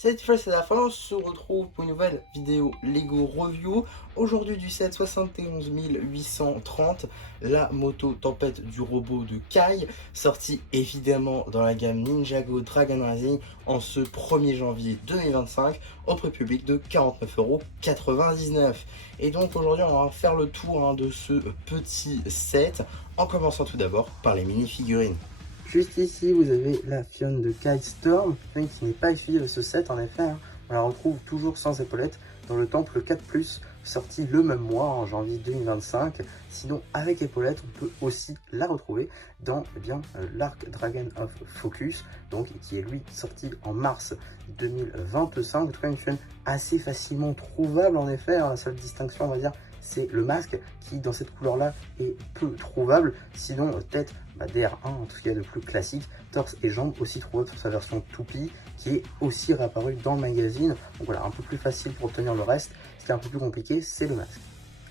Cette fois c'est la fin, on se retrouve pour une nouvelle vidéo Lego Review. Aujourd'hui du set 71 830, la moto tempête du robot de Kai, sortie évidemment dans la gamme Ninjago Dragon Racing en ce 1er janvier 2025 au prix public de 49,99 €. Et donc aujourd'hui on va faire le tour de ce petit set en commençant tout d'abord par les mini-figurines. Juste ici, vous avez la Fion de Kite Storm, qui n'est pas exclusive de ce set en effet. On la retrouve toujours sans épaulettes dans le Temple 4+, sorti le même mois, en janvier 2025. Sinon, avec épaulettes, on peut aussi la retrouver dans l'Arc Dragon of Focus, donc, qui est lui sorti en mars 2025. En tout cas, une Fion assez facilement trouvable en effet. La seule distinction, on va dire, c'est le masque qui, dans cette couleur-là, est peu trouvable. Sinon, tête DR1, en tout cas de plus classique, torse et jambes aussi trouvables sur sa version toupie, qui est aussi réapparue dans le magazine. Donc voilà, un peu plus facile pour obtenir le reste. Ce qui est un peu plus compliqué, c'est le masque.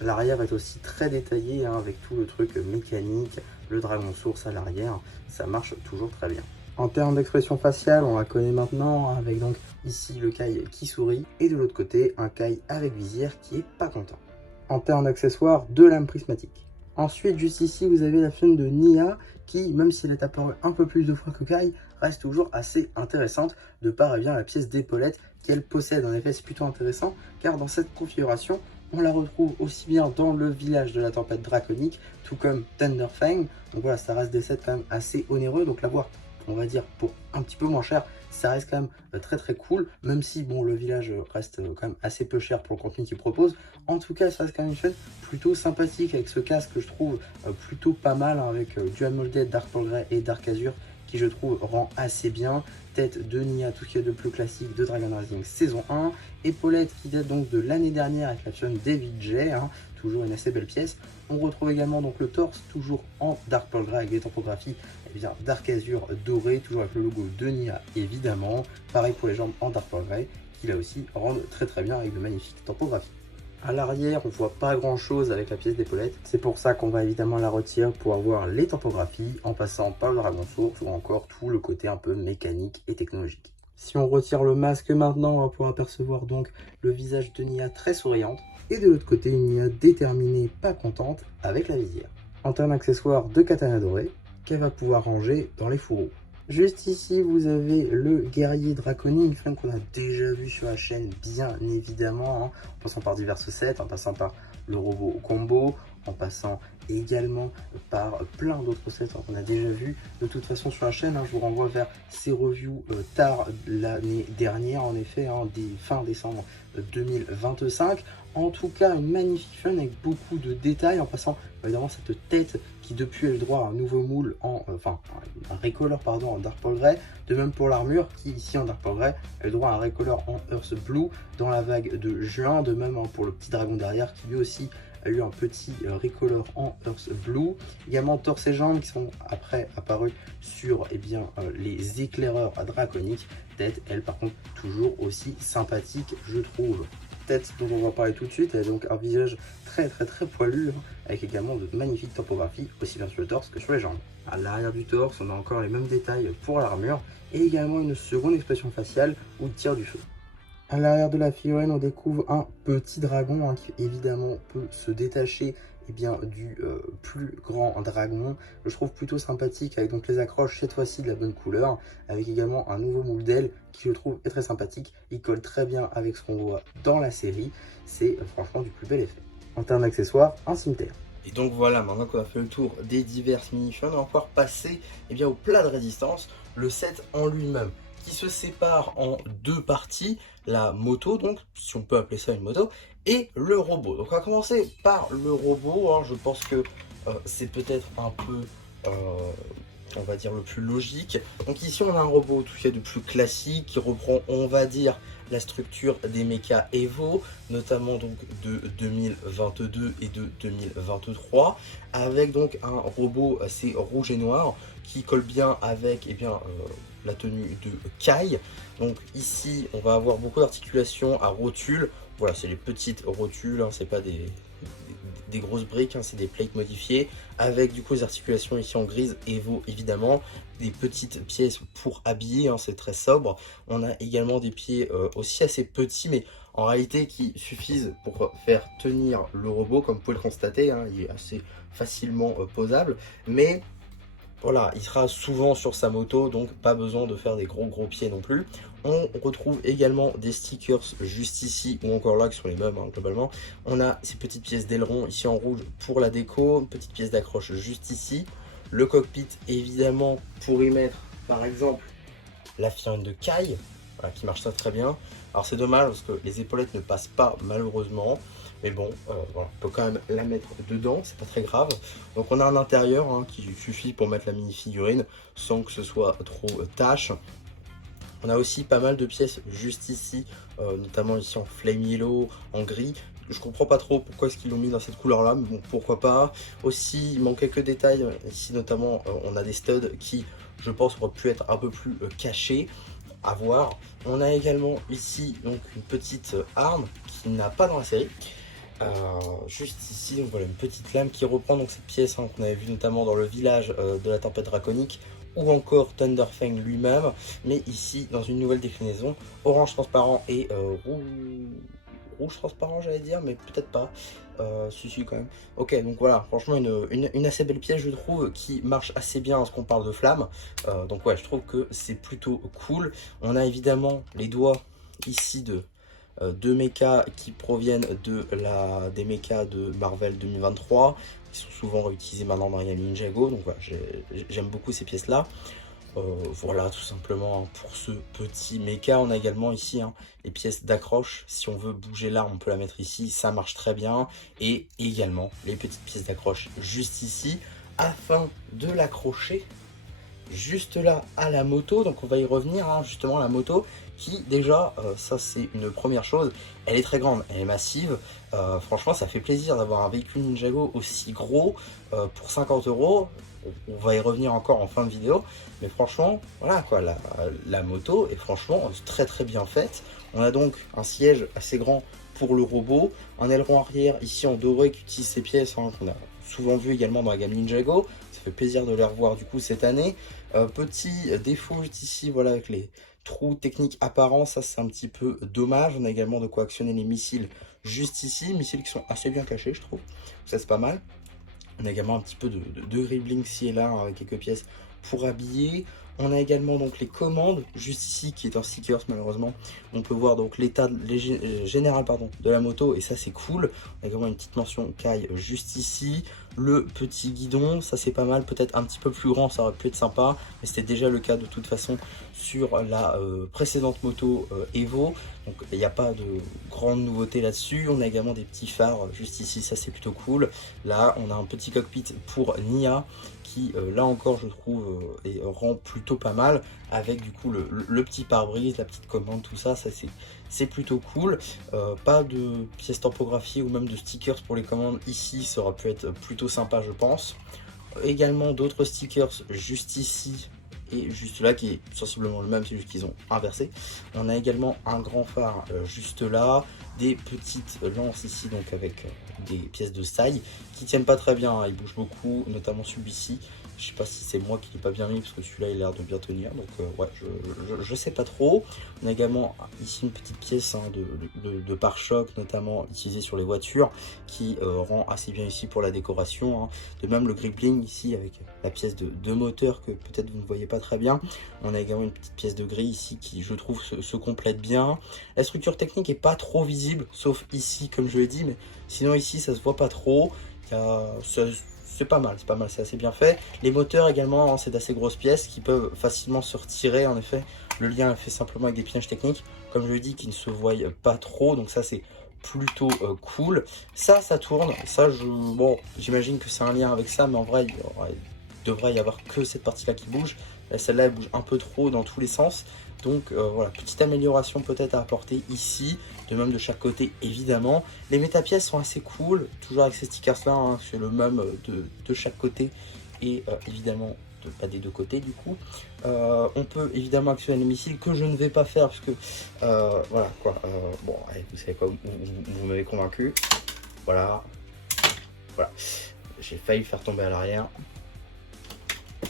L'arrière est aussi très détaillé, avec tout le truc mécanique, le dragon source à l'arrière. Ça marche toujours très bien. En termes d'expression faciale, on la connaît maintenant, avec donc ici le Kai qui sourit, et de l'autre côté, un Kai avec visière qui est pas content. En termes d'accessoires, deux lames prismatiques. Ensuite, juste ici, vous avez la Fion de Nia qui, même si elle est apparue un peu plus de fois que Kai, reste toujours assez intéressante de par la pièce d'épaulette qu'elle possède. En effet, c'est plutôt intéressant car dans cette configuration, on la retrouve aussi bien dans le village de la tempête draconique, tout comme Thunderfang. Donc voilà, ça reste des sets quand même assez onéreux, donc l'avoir, on va dire, pour un petit peu moins cher, ça reste quand même très cool, même si bon, le village reste quand même assez peu cher pour le contenu qu'il propose. En tout cas, ça reste quand même une chaîne plutôt sympathique avec ce casque que je trouve plutôt pas mal, avec Dual Molded, Dark Pearl Grey et Dark Azure, qui je trouve rend assez bien. Tête de Nia, tout ce qui est de plus classique de Dragon Racing saison 1. Épaulette qui date donc de l'année dernière avec la Fion David J, toujours une assez belle pièce. On retrouve également donc le torse, toujours en Dark Pearl Grey avec des topographies Dark Azure doré, toujours avec le logo de Nia évidemment. Pareil pour les jambes en Dark Pearl Grey, qui là aussi rendent très bien avec de magnifiques topographies. À l'arrière, on voit pas grand chose avec la pièce d'épaulette. C'est pour ça qu'on va évidemment la retirer pour avoir les topographies en passant par le dragon source ou encore tout le côté un peu mécanique et technologique. Si on retire le masque maintenant, on va pouvoir apercevoir donc le visage de Nia très souriante et de l'autre côté une Nia déterminée, pas contente avec la visière. En termes d'accessoires, de katana doré qu'elle va pouvoir ranger dans les fourreaux. Juste ici, vous avez le guerrier draconique, qu'on a déjà vu sur la chaîne, bien évidemment, en passant par divers sets, en passant par le robot combo, en passant également par plein d'autres sets qu'on a déjà vu de toute façon sur la chaîne. Je vous renvoie vers ces reviews tard l'année dernière, en effet, fin décembre 2025. En tout cas, une magnifique Fion avec beaucoup de détails, en passant évidemment cette tête qui depuis a eu droit à un nouveau moule un recolor pardon, en Dark Pearl Grey. De même pour l'armure qui ici en Dark Pearl Grey a eu droit à un recolor en Earth Blue dans la vague de juin. De même pour le petit dragon derrière qui lui aussi a eu un petit recolor en Earth Blue. Également torse et jambes qui sont après apparus sur les éclaireurs draconiques. Tête, elle par contre toujours aussi sympathique je trouve. Tête dont on va parler tout de suite, elle a donc un visage très poilu, avec également de magnifiques topographies, aussi bien sur le torse que sur les jambes. À l'arrière du torse, on a encore les mêmes détails pour l'armure, et également une seconde expression faciale où il tire du feu. À l'arrière de la figurine, on découvre un petit dragon qui évidemment peut se détacher du plus grand dragon. Je trouve plutôt sympathique avec donc les accroches cette fois-ci de la bonne couleur, avec également un nouveau moule d'aile qui je trouve est très sympathique. Il colle très bien avec ce qu'on voit dans la série. C'est franchement du plus bel effet. En termes d'accessoires, un cimetière. Et donc voilà, maintenant qu'on a fait le tour des diverses mini-Fion, on va pouvoir passer au plat de résistance, le set en lui-même, qui se sépare en deux parties, la moto, donc si on peut appeler ça une moto, et le robot. Donc on va commencer par le robot, je pense que c'est peut-être un peu, on va dire, le plus logique. Donc ici on a un robot tout fait de plus classique, qui reprend, on va dire, la structure des mecha Evo, notamment donc de 2022 et de 2023, avec donc un robot assez rouge et noir, qui colle bien avec la tenue de Kai. Donc ici on va avoir beaucoup d'articulations à rotules. Voilà, c'est les petites rotules, c'est pas des des grosses briques, hein, c'est des plates modifiées, avec du coup les articulations ici en grise Evo évidemment, des petites pièces pour habiller, hein, c'est très sobre. On a également des pieds aussi assez petits, mais en réalité qui suffisent pour faire tenir le robot, comme vous pouvez le constater, hein, il est assez facilement posable, mais voilà, il sera souvent sur sa moto, donc pas besoin de faire des gros pieds non plus. On retrouve également des stickers juste ici, ou encore là, qui sont les mêmes, hein, globalement. On a ces petites pièces d'aileron ici en rouge pour la déco, une petite pièce d'accroche juste ici. Le cockpit, évidemment, pour y mettre, par exemple, la figurine de Kai, voilà, qui marche très bien. Alors c'est dommage parce que les épaulettes ne passent pas malheureusement, mais bon, voilà, on peut quand même la mettre dedans, c'est pas très grave. Donc on a un intérieur, hein, qui suffit pour mettre la mini figurine sans que ce soit trop tâche. On a aussi pas mal de pièces juste ici, notamment ici en flame yellow, en gris. Je comprends pas trop pourquoi est-ce qu'ils l'ont mis dans cette couleur là, mais bon, pourquoi pas. Aussi, il manque quelques détails ici, notamment on a des studs qui, je pense, auraient pu être un peu plus cachés à voir. On a également ici donc une petite arme qui n'a pas dans la série. Juste ici, donc voilà, une petite lame qui reprend donc cette pièce, hein, qu'on avait vu notamment dans le village de la tempête draconique, ou encore Thunderfang lui-même, mais ici dans une nouvelle déclinaison, orange transparent et rouge transparent, j'allais dire, mais peut-être pas. Si quand même. Ok, donc voilà, franchement une assez belle pièce, je trouve, qui marche assez bien lorsqu'on parle de flamme. Donc ouais, je trouve que c'est plutôt cool. On a évidemment les doigts ici de deux mechas qui proviennent des mechas de Marvel 2023, qui sont souvent réutilisés maintenant dans Yami Ninjago. Donc voilà, j'aime beaucoup ces pièces là. Voilà, tout simplement, hein, pour ce petit mecha. On a également ici, hein, les pièces d'accroche. Si on veut bouger l'arme, on peut la mettre ici, ça marche très bien. Et également les petites pièces d'accroche juste ici, afin de l'accrocher juste là à la moto. Donc on va y revenir, hein, justement, la moto qui déjà, ça c'est une première chose, elle est très grande, elle est massive. Franchement, ça fait plaisir d'avoir un véhicule Ninjago aussi gros pour 50 €. On va y revenir encore en fin de vidéo, mais franchement, voilà quoi, la moto est franchement très bien faite. On a donc un siège assez grand pour le robot, un aileron arrière ici en doré qui utilise ces pièces, hein, qu'on a souvent vu également dans la gamme Ninjago. Ça fait plaisir de les revoir du coup cette année. Petit défaut juste ici, voilà, avec les trous techniques apparents, ça c'est un petit peu dommage. On a également de quoi actionner les missiles juste ici, missiles qui sont assez bien cachés, je trouve, ça c'est pas mal. On a également un petit peu de dribbling ici et là, avec quelques pièces pour habiller. On a également donc les commandes juste ici qui est en stickers malheureusement. On peut voir donc l'état général de la moto et ça c'est cool. On a également une petite mention Kai juste ici. Le petit guidon, ça c'est pas mal, peut-être un petit peu plus grand, ça aurait pu être sympa, mais c'était déjà le cas de toute façon sur la précédente moto Evo. Donc il n'y a pas de grande nouveauté là-dessus. On a également des petits phares juste ici, ça c'est plutôt cool. Là on a un petit cockpit pour Nia qui là encore je trouve rend plutôt pas mal, avec du coup le petit pare-brise, la petite commande, tout ça, c'est plutôt cool. Pas de pièces tampographiées ou même de stickers pour les commandes ici, ça aurait pu être plutôt sympa je pense. Également d'autres stickers juste ici et juste là qui est sensiblement le même, c'est juste qu'ils ont inversé. On a également un grand phare juste là, des petites lances ici donc avec des pièces de saille qui tiennent pas très bien, hein, ils bougent beaucoup, notamment celui-ci. Je sais pas si c'est moi qui l'ai pas bien mis parce que celui-là il a l'air de bien tenir, donc ouais, je sais pas trop. On a également ici une petite pièce, hein, de pare-choc, notamment utilisée sur les voitures, qui rend assez bien ici pour la décoration, hein. De même le grippling ici avec la pièce de moteur que peut-être vous ne voyez pas très bien. On a également une petite pièce de grille ici qui je trouve se complète bien. La structure technique est pas trop visible, sauf ici comme je l'ai dit, mais sinon ici ça se voit pas trop. C'est pas mal, c'est assez bien fait. Les moteurs également, hein, c'est d'assez grosses pièces qui peuvent facilement se retirer. En effet, le lien est fait simplement avec des pinages techniques, comme je l'ai dit, qui ne se voient pas trop. Donc ça, c'est plutôt cool. Ça tourne. Ça, bon, j'imagine que c'est un lien avec ça, mais en vrai, il devrait y avoir que cette partie-là qui bouge. Celle-là, elle bouge un peu trop dans tous les sens. Donc voilà, petite amélioration peut-être à apporter ici, de même de chaque côté évidemment. Les métapièces sont assez cool, toujours avec ces stickers là, hein, c'est le même de chaque côté et évidemment pas des deux côtés du coup. On peut évidemment actionner les missiles que je ne vais pas faire parce que voilà quoi, bon allez, vous savez quoi, vous m'avez convaincu, voilà. voilà, j'ai failli le faire tomber à l'arrière.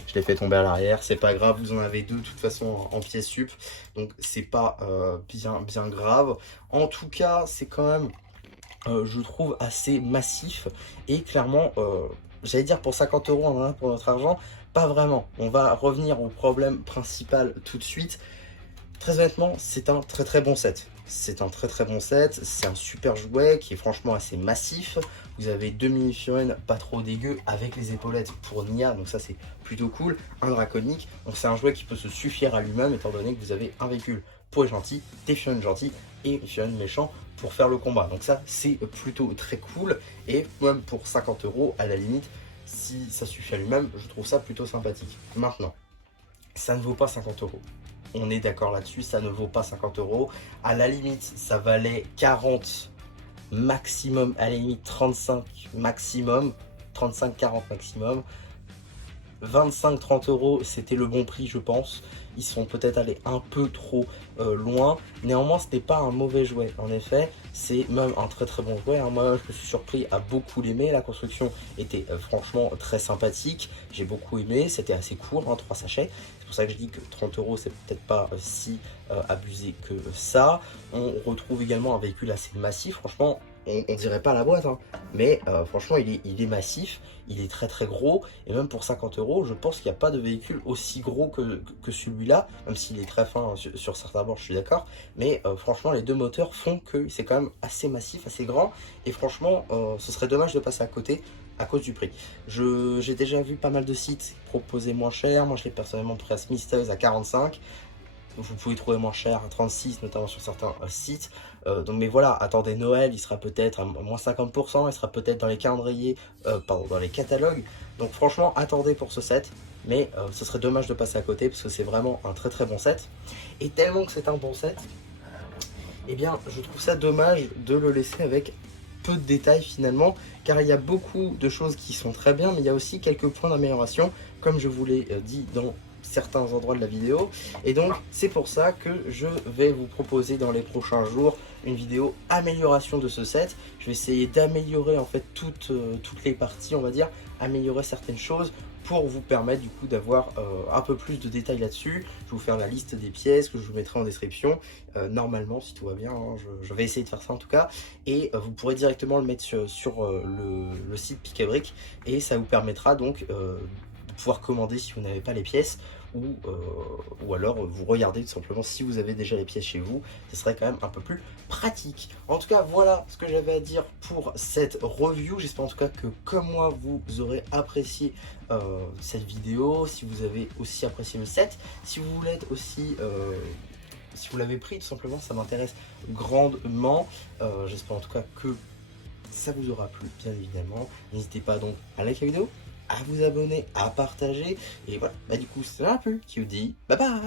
Je l'ai fait tomber à l'arrière, c'est pas grave, vous en avez deux de toute façon en pièces sup, donc c'est pas bien grave. En tout cas, c'est quand même, je trouve, assez massif, et clairement, j'allais dire pour 50 euros, on en a pour notre argent, pas vraiment. On va revenir au problème principal tout de suite. Très honnêtement, c'est un très bon set. C'est un très bon set, c'est un super jouet qui est franchement assez massif. Vous avez deux mini-figurines pas trop dégueu avec les épaulettes pour Nia, donc ça c'est plutôt cool. Un draconique, donc c'est un jouet qui peut se suffire à lui-même étant donné que vous avez un véhicule pour les gentils, des figurines gentils et des figurines méchants pour faire le combat. Donc ça c'est plutôt très cool, et même pour 50 euros à la limite, si ça suffit à lui-même, je trouve ça plutôt sympathique. Maintenant, ça ne vaut pas 50 euros. On est d'accord là-dessus, ça ne vaut pas 50 euros. À la limite, ça valait 40 maximum, à la limite 35 maximum, 35-40 maximum. 25-30 euros, c'était le bon prix, je pense. Ils sont peut-être allés un peu trop loin. Néanmoins, ce n'est pas un mauvais jouet. En effet, c'est même un très bon jouet. Moi, je me suis surpris à beaucoup l'aimer. La construction était franchement très sympathique. J'ai beaucoup aimé. C'était assez court, 3 sachets. C'est pour ça que je dis que 30 euros, c'est peut-être pas si abusé que ça. On retrouve également un véhicule assez massif. Franchement, on dirait pas la boîte, hein, mais franchement il est massif, il est très gros, et même pour 50 euros, je pense qu'il n'y a pas de véhicule aussi gros que celui-là, même s'il est très fin sur certains bords, je suis d'accord, mais franchement les deux moteurs font que c'est quand même assez massif, assez grand, et franchement ce serait dommage de passer à côté à cause du prix. J'ai déjà vu pas mal de sites proposer moins cher. Moi je l'ai personnellement pris à Smith's à 45. Vous pouvez trouver moins cher à 36, notamment sur certains sites. Mais voilà, attendez Noël, il sera peut-être à moins 50%, il sera peut-être dans les calendriers, dans les catalogues. Donc franchement, attendez pour ce set. Mais ce serait dommage de passer à côté parce que c'est vraiment un très bon set. Et tellement que c'est un bon set, eh bien je trouve ça dommage de le laisser avec peu de détails finalement, car il y a beaucoup de choses qui sont très bien, mais il y a aussi quelques points d'amélioration, comme je vous l'ai dit dans certains endroits de la vidéo. Et donc c'est pour ça que je vais vous proposer dans les prochains jours une vidéo amélioration de ce set. Je vais essayer d'améliorer en fait toutes les parties, on va dire, améliorer certaines choses pour vous permettre du coup d'avoir un peu plus de détails là-dessus. Je vais vous faire la liste des pièces que je vous mettrai en description, normalement si tout va bien, hein, je vais essayer de faire ça en tout cas, et vous pourrez directement le mettre sur le site Pic à Bric, et ça vous permettra donc de pouvoir commander si vous n'avez pas les pièces, ou alors vous regardez tout simplement si vous avez déjà les pièces chez vous. Ce serait quand même un peu plus pratique. En tout cas, voilà ce que j'avais à dire pour cette review. J'espère en tout cas que comme moi vous aurez apprécié cette vidéo. Si vous avez aussi apprécié le set, si vous voulez être aussi si vous l'avez pris tout simplement, ça m'intéresse grandement. J'espère en tout cas que ça vous aura plu, bien évidemment. N'hésitez pas donc à liker la vidéo, à vous abonner, à partager. Et voilà, du coup, c'est un peu qui vous dit bye bye.